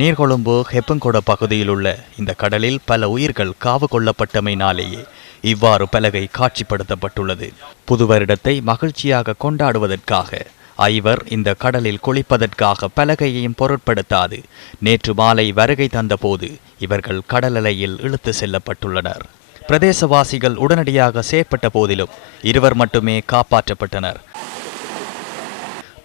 நீர்கொழும்பு ஹெப்பங்கொட பகுதியில் உள்ள இந்த கடலில் பல உயிர்கள் காவு கொள்ளப்பட்டமையினாலேயே இவ்வாறு பலகை காட்சிப்படுத்தப்பட்டுள்ளது. புது வருடத்தை மகிழ்ச்சியாக கொண்டாடுவதற்காக ஐவர் இந்த கடலில் குளிப்பதற்காக பலகையையும் பொருட்படுத்தாது நேற்று மாலை வருகை தந்தபோது இவர்கள் கடல் அலையில் இழுத்து செல்லப்பட்டுள்ளனர். பிரதேசவாசிகள் உடனடியாக செயற்பட்ட போதிலும் இருவர் மட்டுமே காப்பாற்றப்பட்டனர்.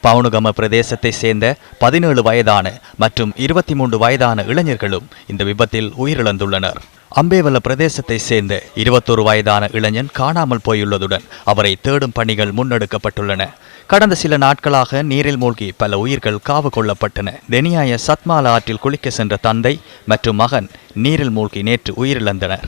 பவுனுகம பிரதேசத்தை சேர்ந்த 17 வயதான மற்றும் 23 வயதான இளைஞர்களும் இந்த விபத்தில் உயிரிழந்துள்ளனர். அம்பேவல பிரதேசத்தை சேர்ந்த 21 வயதான இளைஞன் காணாமல் போயுள்ளதுடன் அவரை தேடும் பணிகள் முன்னெடுக்கப்பட்டுள்ளன. கடந்த சில நாட்களாக நீரில் மூழ்கி பல உயிர்கள் காவு கொள்ளப்பட்டன. தெனியாய சத்மாலா ஆற்றில் குளிக்க சென்ற தந்தை மற்றும் மகன் நீரில் மூழ்கி நேற்று உயிரிழந்தனர்.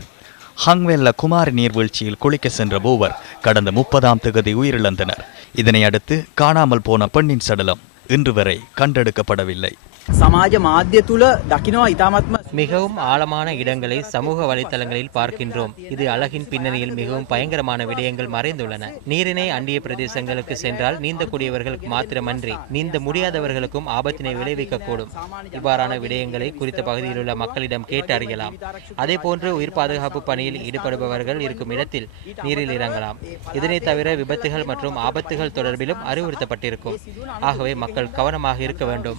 ஹங்வெல்ல குமாரி நீர்வீழ்ச்சியில் குளிக்க சென்ற மூவர் கடந்த 30ஆம் தேதி உயிரிழந்தனர். இதனை அடுத்து காணாமல் போன பெண்ணின் சடலம் இன்று வரை கண்டெடுக்கப்படவில்லை. சமாஜ மாத்திய துல දකිනවා ඉතාමත්ම மிகவும் ஆழமான இடங்களை சமூக வலைத்தளங்களில் பார்க்கின்றோம். இது அழகின் பின்னணியில் மிகவும் பயங்கரமான விடயங்கள் மறைந்துள்ளன. நீரினை அண்டிய பிரதேசங்களுக்கு சென்றால் நீந்தக்கூடியவர்களுக்கு மாத்திரமன்றி நீந்த முடியாதவர்களுக்கும் ஆபத்தினை விளைவிக்கக்கூடும். இவ்வாறான விடயங்களை குறித்த பகுதியில் உள்ள மக்களிடம் கேட்டு அறியலாம். அதே போன்று உயிர் பாதுகாப்பு பணியில் ஈடுபடுபவர்கள் இருக்கும் இடத்தில் நீரில் இறங்கலாம். இதனை தவிர விபத்துகள் மற்றும் ஆபத்துகள் தொடர்பிலும் அறிவுறுத்தப்பட்டிருக்கும். ஆகவே மக்கள் கவனமாக இருக்க வேண்டும்.